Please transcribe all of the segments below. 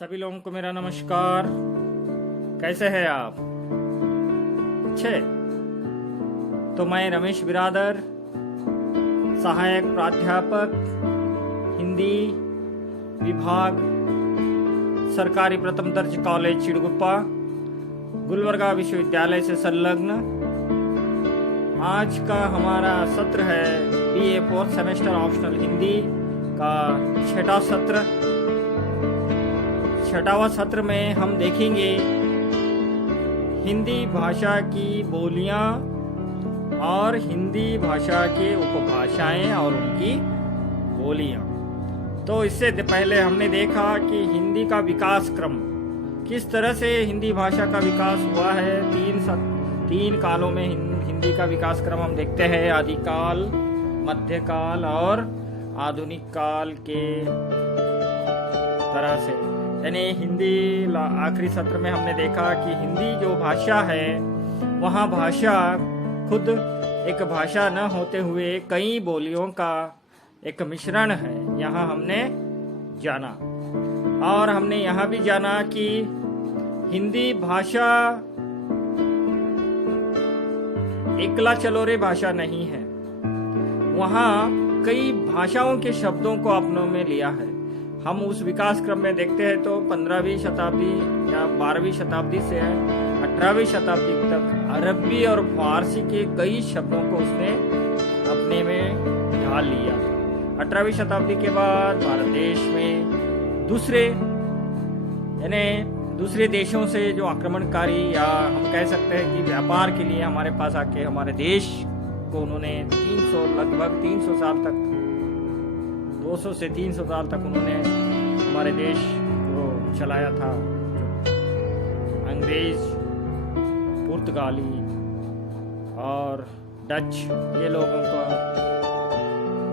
सभी लोगों को मेरा नमस्कार। कैसे हैं आप? अच्छे? तो मैं रमेश बिरादर, सहायक प्राध्यापक हिंदी विभाग, सरकारी प्रथम दर्ज कॉलेज चिड़गुप्पा, गुलबर्गा विश्वविद्यालय से संलग्न। आज का हमारा सत्र है BA 4th semester optional Hindi का छठावां सत्र में हम देखेंगे हिंदी भाषा की बोलियां और हिंदी भाषा के उपभाषाएं और उनकी बोलियां। तो इससे पहले हमने देखा कि हिंदी का विकास क्रम किस तरह से हिंदी भाषा का विकास हुआ है। तीन कालों में हिंदी का विकास क्रम हम देखते हैं, आदिकाल, मध्यकाल और आधुनिक काल के तरह से। यानी हिंदी आखिरी सत्र में हमने देखा कि हिंदी जो भाषा है वहाँ भाषा खुद एक भाषा न होते हुए कई बोलियों का एक मिश्रण है, यहाँ हमने जाना। और हमने यहाँ भी जाना कि हिंदी भाषा एकला चलोरे भाषा नहीं है, वहाँ कई भाषाओं के शब्दों को अपनों में लिया है। हम उस विकास क्रम में देखते हैं तो 15वीं शताब्दी या 12वीं शताब्दी से 18वीं शताब्दी तक अरबी और फारसी के कई शब्दों को उसने अपने में ढाल लिया था। 18वीं शताब्दी के बाद भारत देश में दूसरे देशों से जो आक्रमणकारी, या हम कह सकते हैं कि व्यापार के लिए हमारे पास आके हमारे देश को उन्होंने लगभग 300 साल तक, 200 से 300 साल तक उन्होंने हमारे देश को चलाया था। अंग्रेज, पुर्तगाली और डच, ये लोगों का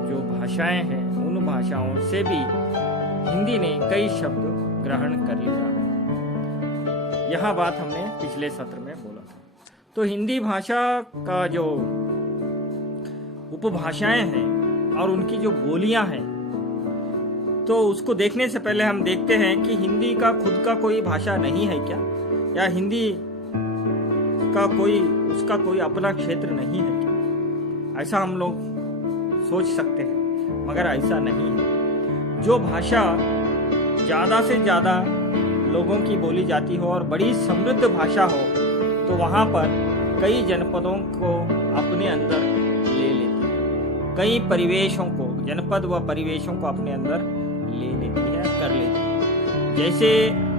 जो भाषाएं हैं उन भाषाओं से भी हिंदी ने कई शब्द ग्रहण कर लिया है। यह बात हमने पिछले सत्र में बोला था। तो हिंदी भाषा का जो उपभाषाएं हैं और उनकी जो बोलियां हैं, तो उसको देखने से पहले हम देखते हैं कि हिंदी का खुद का कोई भाषा नहीं है क्या, या हिंदी का उसका कोई अपना क्षेत्र नहीं है क्या? ऐसा हम लोग सोच सकते हैं, मगर ऐसा नहीं है। जो भाषा ज्यादा से ज्यादा लोगों की बोली जाती हो और बड़ी समृद्ध भाषा हो, तो वहां पर कई जनपदों को अपने अंदर ले लेती है, कई परिवेशों को, जनपद व परिवेशों को अपने अंदर ले लेती है, कर लेती है। जैसे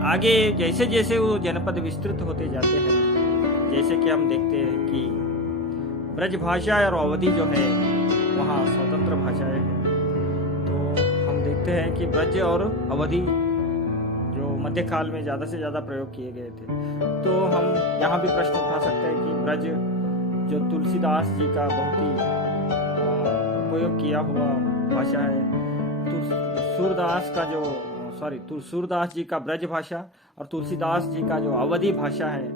आगे जैसे वो जनपद विस्तृत होते जाते हैं, जैसे कि हम देखते हैं कि ब्रज भाषा और अवधी जो है वहाँ स्वतंत्र भाषाएं हैं। तो हम देखते हैं कि ब्रज और अवधी जो मध्यकाल में ज़्यादा से ज़्यादा प्रयोग किए गए थे। तो हम यहाँ भी प्रश्न उठा सकते हैं कि ब्रज जो तुलसीदास जी का बहुत ही उपयोग किया हुआ भाषा है, सूरदास जी का ब्रज भाषा और तुलसीदास जी का जो अवधी भाषा है,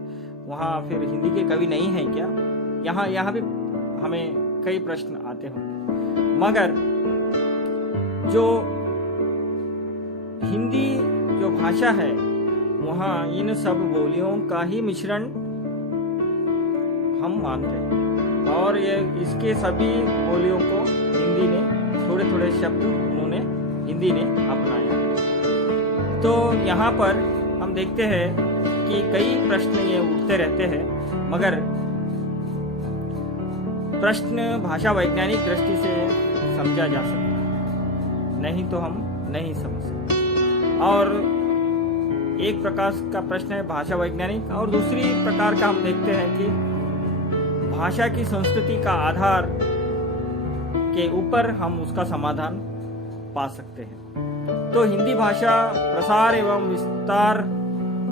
वहाँ फिर हिंदी के कवि नहीं है क्या? यहाँ भी हमें कई प्रश्न आते होंगे। मगर जो हिंदी जो भाषा है वहाँ इन सब बोलियों का ही मिश्रण हम मानते हैं, और ये इसके सभी बोलियों को हिंदी ने थोड़े शब्द हिंदी ने अपनाया। तो यहाँ पर हम देखते हैं कि कई प्रश्न ये उठते रहते हैं, मगर प्रश्न भाषा वैज्ञानिक दृष्टि से समझा जा सकता है, नहीं तो हम नहीं समझ सकते। और एक प्रकार का प्रश्न है भाषा वैज्ञानिक, और दूसरी प्रकार का हम देखते हैं कि भाषा की संस्कृति का आधार के ऊपर हम उसका समाधान पा सकते हैं। तो हिंदी भाषा प्रसार एवं विस्तार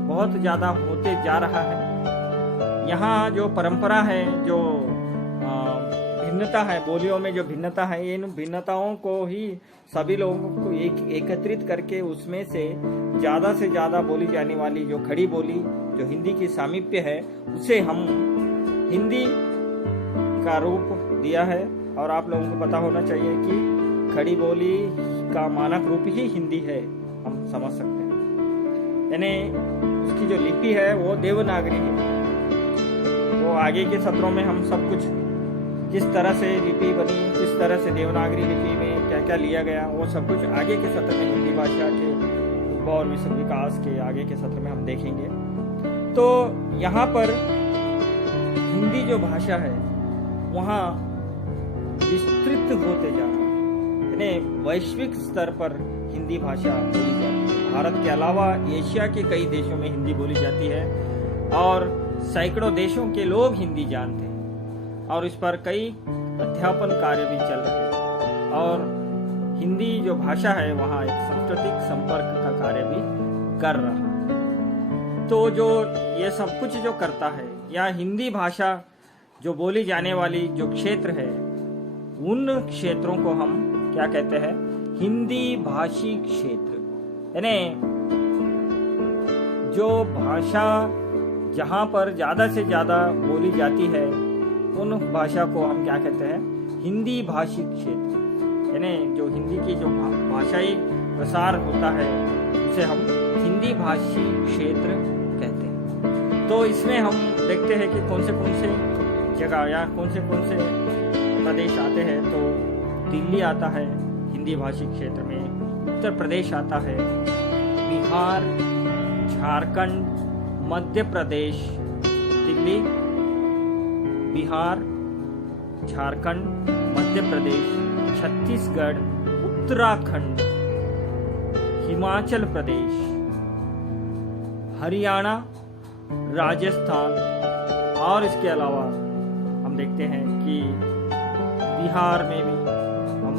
बहुत ज्यादा होते जा रहा है। यहाँ जो परंपरा है, जो भिन्नता है, बोलियों में जो भिन्नता है, इन भिन्नताओं को ही सभी लोगों को एकत्रित करके उसमें से ज्यादा बोली जाने वाली जो खड़ी बोली, जो हिंदी की सामीप्य है, उसे हम हिंदी का रूप दिया है। और आप लोगों को पता होना चाहिए कि खड़ी बोली का मानक रूप ही हिंदी है, हम समझ सकते हैं। यानी उसकी जो लिपि है वो देवनागरी है। तो आगे के सत्रों में हम सब कुछ किस तरह से लिपि बनी, किस तरह से देवनागरी लिपि में क्या क्या लिया गया, वो सब कुछ आगे के सत्र में हिंदी भाषा के उद्भव और विकास के आगे के सत्र में हम देखेंगे। तो यहाँ पर हिंदी जो भाषा है वहाँ विस्तृत होते जा रहा है, यानी वैश्विक स्तर पर हिंदी भाषा बोली जाती है। भारत के अलावा एशिया के कई देशों में हिंदी बोली जाती है और सैकड़ों देशों के लोग हिंदी जानते हैं और इस पर कई अध्यापन कार्य भी चल रहे हैं। और हिंदी जो भाषा है वहाँ एक सांस्कृतिक संपर्क का कार्य भी कर रहा है। तो जो ये सब कुछ जो करता है, या हिंदी भाषा जो बोली जाने वाली जो क्षेत्र है, उन क्षेत्रों को हम क्या कहते हैं, हिंदी भाषी क्षेत्र। यानी जो भाषा जहाँ पर ज्यादा से ज्यादा बोली जाती है उन भाषा को हम क्या कहते हैं, हिंदी भाषी क्षेत्र। यानी जो हिंदी की जो भाषाई प्रसार होता है उसे हम हिंदी भाषी क्षेत्र कहते हैं। तो इसमें हम देखते हैं कि कौन से जगह या कौन से प्रदेश आते हैं। तो दिल्ली आता है हिंदी भाषी क्षेत्र में, उत्तर प्रदेश आता है, बिहार, झारखंड, मध्य प्रदेश, दिल्ली, बिहार, झारखंड, मध्य प्रदेश, छत्तीसगढ़, उत्तराखंड, हिमाचल प्रदेश, हरियाणा, राजस्थान, और इसके अलावा हम देखते हैं कि बिहार में भी हम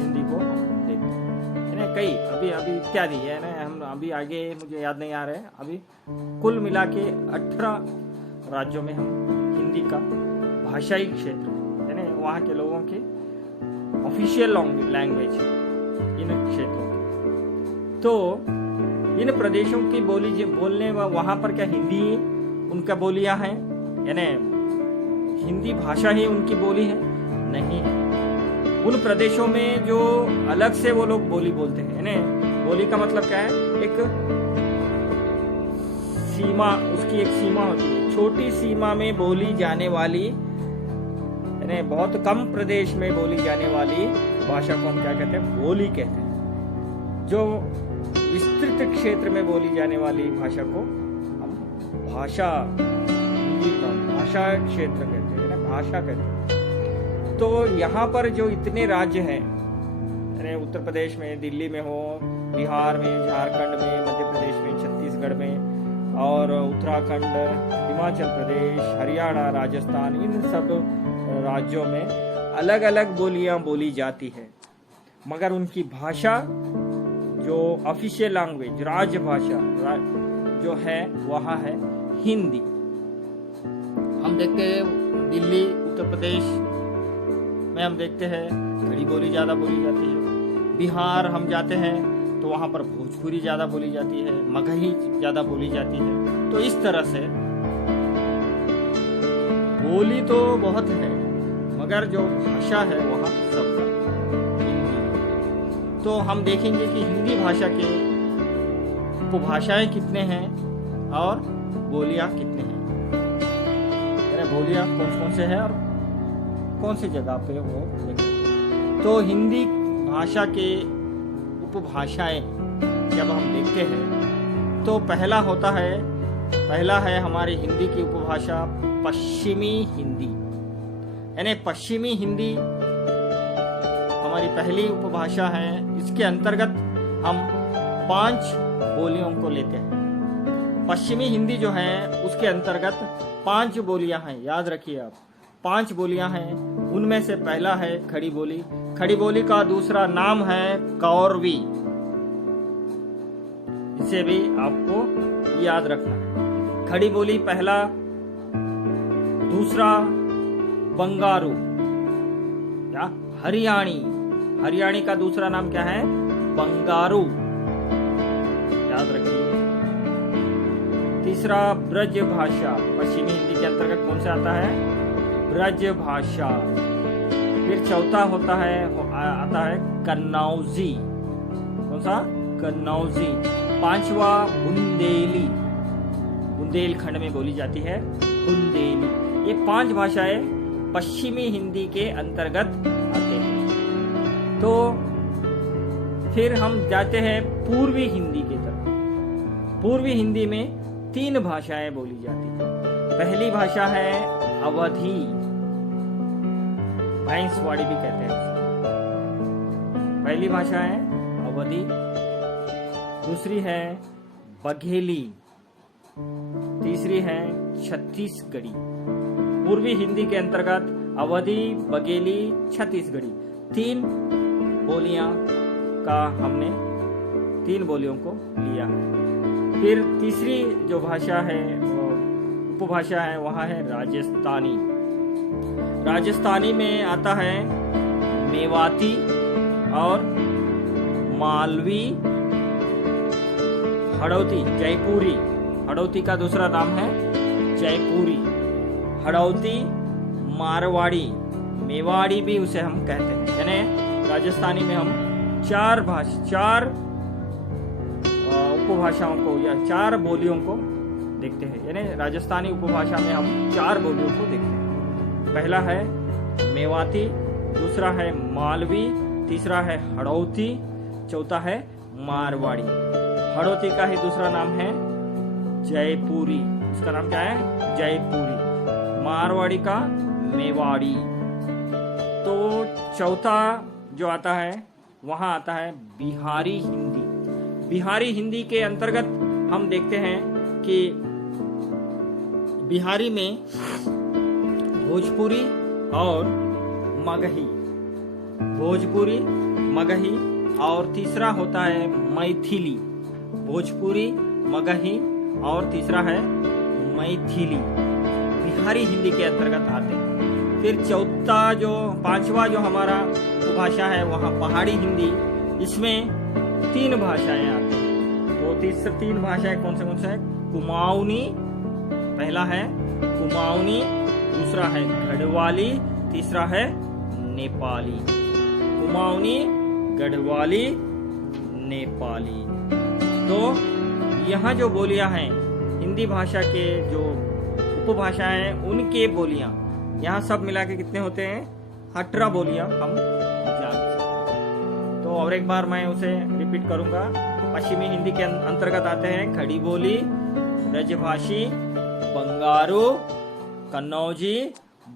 हिंदी को देखते हैं। यानी कई अभी इत्यादि है ना, हम अभी आगे मुझे याद नहीं आ रहे हैं। अभी कुल मिला के 18 राज्यों में हम हिंदी का भाषाई क्षेत्र, यानी वहाँ के लोगों के ऑफिशियल लैंग्वेज इन क्षेत्रों की। तो इन प्रदेशों की बोलने वहाँ पर क्या हिंदी उनका बोलियां हैं, यानी हिंदी भाषा ही उनकी बोली है? नहीं है। उन प्रदेशों में जो अलग से वो लोग बोली बोलते हैं, यानी बोली का मतलब क्या है, एक सीमा, उसकी एक सीमा होती है। छोटी सीमा में बोली जाने वाली, यानी बहुत कम प्रदेश में बोली जाने वाली भाषा को हम क्या कहते हैं, बोली कहते हैं। जो विस्तृत क्षेत्र में बोली जाने वाली भाषा को हम भाषा क्षेत्र कहते हैं, ना भाषा कहते हैं। तो यहाँ पर जो इतने राज्य हैं, यानी उत्तर प्रदेश में, दिल्ली में हो, बिहार में, झारखंड में, मध्य प्रदेश में, छत्तीसगढ़ में, और उत्तराखंड, हिमाचल प्रदेश, हरियाणा, राजस्थान, इन सब राज्यों में अलग अलग बोलियां बोली जाती है, मगर उनकी भाषा जो ऑफिशियल लैंग्वेज, राजभाषा जो है वहाँ है हिंदी। हम देखते हैं दिल्ली, उत्तर प्रदेश में हम देखते हैं खड़ी बोली ज़्यादा बोली जाती है। बिहार हम जाते हैं तो वहाँ पर भोजपुरी ज़्यादा बोली जाती है, मगही ज़्यादा बोली जाती है। तो इस तरह से बोली तो बहुत है, मगर जो भाषा है वहाँ सबका हिंदी। तो हम देखेंगे कि हिंदी भाषा के उपभाषाएं कितने हैं और बोलियां कितने हैं, यानी बोलियां कौन से हैं और कौन सी जगह पे वो देखें। तो हिंदी भाषा के उपभाषाएं जब हम देखते हैं तो पहला है हमारी हिंदी की उपभाषा पश्चिमी हिंदी, यानी पश्चिमी हिंदी हमारी पहली उपभाषा है। इसके अंतर्गत हम 5 बोलियों को लेते हैं। पश्चिमी हिंदी जो है उसके अंतर्गत 5 बोलियां हैं, याद रखिए आप, 5 बोलियां हैं। उनमें से पहला है खड़ी बोली। खड़ी बोली का दूसरा नाम है कौरवी, इसे भी आपको याद रखना है। खड़ी बोली पहला। दूसरा बंगारू या हरियाणी का दूसरा नाम क्या है, बंगारू, याद रखिए। तीसरा ब्रज भाषा, पश्चिमी हिंदी के अंतर्गत कौन सा आता है, ब्रज भाषा। फिर चौथा आता है कन्नौजी, कौन सा, कन्नौजी। पांचवा बुंदेली, बुंदेलखंड में बोली जाती है बुंदेली। ये 5 भाषाएं पश्चिमी हिंदी के अंतर्गत आते हैं। तो फिर हम जाते हैं पूर्वी हिंदी की तरफ। पूर्वी हिंदी में 3 भाषाएं बोली जाती हैं। पहली भाषा है अवधी, भैंसवाड़ी भी कहते हैं उसे। पहली भाषा है अवधी। दूसरी है बघेली, तीसरी है छत्तीसगढ़ी। पूर्वी हिंदी के अंतर्गत अवधी, बघेली, छत्तीसगढ़ी 3 बोलियां का हमने 3 बोलियों को लिया। फिर तीसरी जो भाषा है, उपभाषा है, वहां है राजस्थानी। राजस्थानी में आता है मेवाती और मालवी, हड़ौती, जयपुरी। हड़ौती का दूसरा नाम है जयपुरी। हड़ौती, मारवाड़ी, मेवाड़ी भी उसे हम कहते हैं। यानी राजस्थानी में हम 4 उपभाषाओं को या 4 बोलियों को देखते हैं। यानी राजस्थानी उपभाषा में हम 4 बोलियों को देखते हैं। पहला है मेवाती, दूसरा है मालवी, तीसरा है हड़ौती, चौथा है मारवाड़ी। हड़ौती का ही दूसरा नाम है जयपुरी, उसका नाम क्या है? जयपुरी। मारवाड़ी का मेवाड़ी। तो चौथा जो आता है वहां आता है बिहारी हिंदी। बिहारी हिंदी के अंतर्गत हम देखते हैं कि बिहारी में भोजपुरी और मगही, भोजपुरी, मगही, और तीसरा होता है मैथिली। भोजपुरी, मगही और तीसरा है मैथिली, बिहारी हिंदी के अंतर्गत आते हैं। फिर चौथा जो 5वां जो हमारा उपभाषा है वहाँ पहाड़ी हिंदी, इसमें 3 भाषाएं आती हैं। तो 3 भाषाएं कौन से है? कुमाऊनी, पहला है कुमाऊनी, दूसरा है गढ़वाली, तीसरा है नेपाली। कुमाऊनी, गढ़वाली, नेपाली। तो यहाँ जो बोलियां हैं हिंदी भाषा के जो उपभाषाएं हैं उनके बोलियां यहाँ सब मिला के कितने होते हैं? 18 बोलियां हम जान सकते हैं। तो और एक बार मैं उसे रिपीट करूंगा। पश्चिमी हिंदी के अंतर्गत आते हैं खड़ी बोली, ब्रजभाषी, बंगारू, कन्नौजी,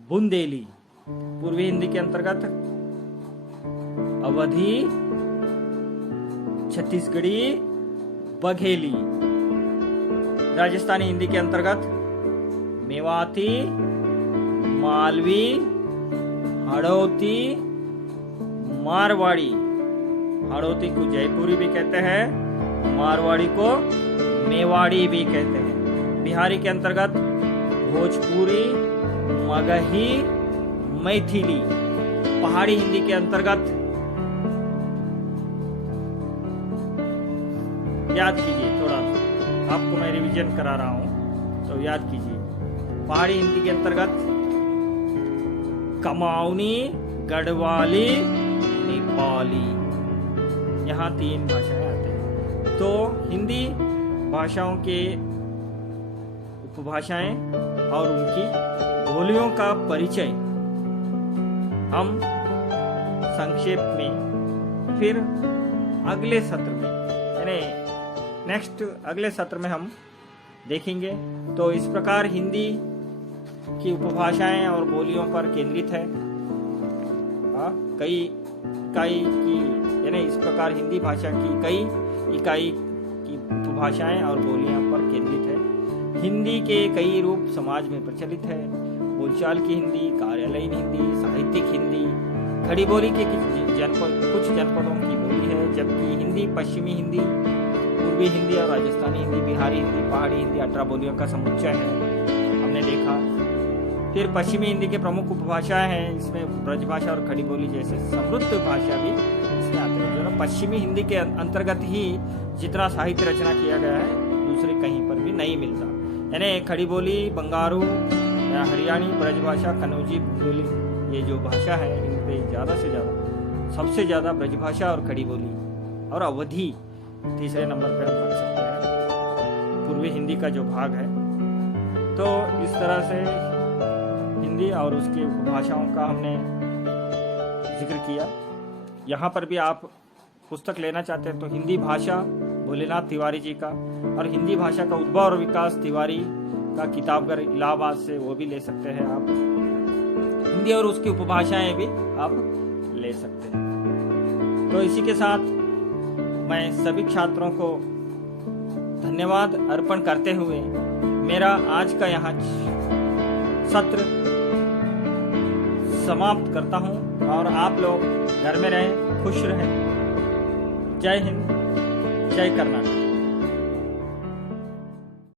बुंदेली। पूर्वी हिंदी के अंतर्गत अवधी, छत्तीसगढ़ी, बघेली। राजस्थानी हिंदी के अंतर्गत मेवाती, मालवी, हड़ौती, मारवाड़ी। हड़ौती को जयपुरी भी कहते हैं, मारवाड़ी को मेवाड़ी भी कहते हैं। बिहारी के अंतर्गत भोजपुरी, मगही, मैथिली। पहाड़ी हिंदी के अंतर्गत याद कीजिए, थोड़ा आपको मैं रिवीजन करा रहा हूं तो याद कीजिए। पहाड़ी हिंदी के अंतर्गत कमाऊनी, गढ़वाली, नेपाली, यहाँ 3 भाषाएं आते हैं। तो हिंदी भाषाओं के उपभाषाएं और उनकी बोलियों का परिचय हम संक्षेप में फिर अगले सत्र में, यानी नेक्स्ट अगले सत्र में हम देखेंगे। तो इस प्रकार हिंदी की उपभाषाएं और बोलियों पर केंद्रित है। कई इकाई की, यानी इस प्रकार हिंदी भाषा की कई इकाई की उपभाषाएं और बोलियों पर केंद्रित है। हिंदी के कई रूप समाज में प्रचलित है। बोलचाल की हिंदी, कार्यालयीन हिंदी, साहित्यिक हिंदी, खड़ी बोली के कुछ जनपदों की बोली है, जबकि हिंदी पश्चिमी हिंदी, पूर्वी हिंदी और राजस्थानी हिंदी, बिहारी हिंदी, पहाड़ी हिंदी 18 बोलियों का समुच्चय है, हमने देखा। फिर पश्चिमी हिंदी के प्रमुख उपभाषाएं हैं, इसमें ब्रजभाषा और खड़ी बोली जैसे समृद्ध भाषा भी इसमें आते हैं। जो ना पश्चिमी हिंदी के अंतर्गत ही जितना साहित्य रचना किया गया है दूसरे कहीं पर भी नहीं मिलता। यानी खड़ी बोली, बंगारू या हरियाणी, ब्रजभाषा, कन्नौजी, बुंदेली, ये जो भाषा है इन पे ज़्यादा से ज़्यादा सबसे ज़्यादा ब्रजभाषा और खड़ी बोली और अवधी, तीसरे नंबर पे हम रख सकते हैं पूर्वी हिंदी का जो भाग है। तो इस तरह से हिंदी और उसकी उपभाषाओं का हमने जिक्र किया। यहाँ पर भी आप पुस्तक लेना चाहते हैं तो हिंदी भाषा भोलेनाथ तिवारी जी का, और हिंदी भाषा का उद्भव और विकास तिवारी का किताबघर इलाहाबाद से, वो भी ले सकते हैं आप। हिंदी और उसकी उपभाषाएं भी आप ले सकते हैं। तो इसी के साथ मैं सभी छात्रों को धन्यवाद अर्पण करते हुए मेरा आज का यहाँ सत्र समाप्त करता हूँ, और आप लोग घर में रहें, खुश रहें। जय हिंद, जय कर्नाटक।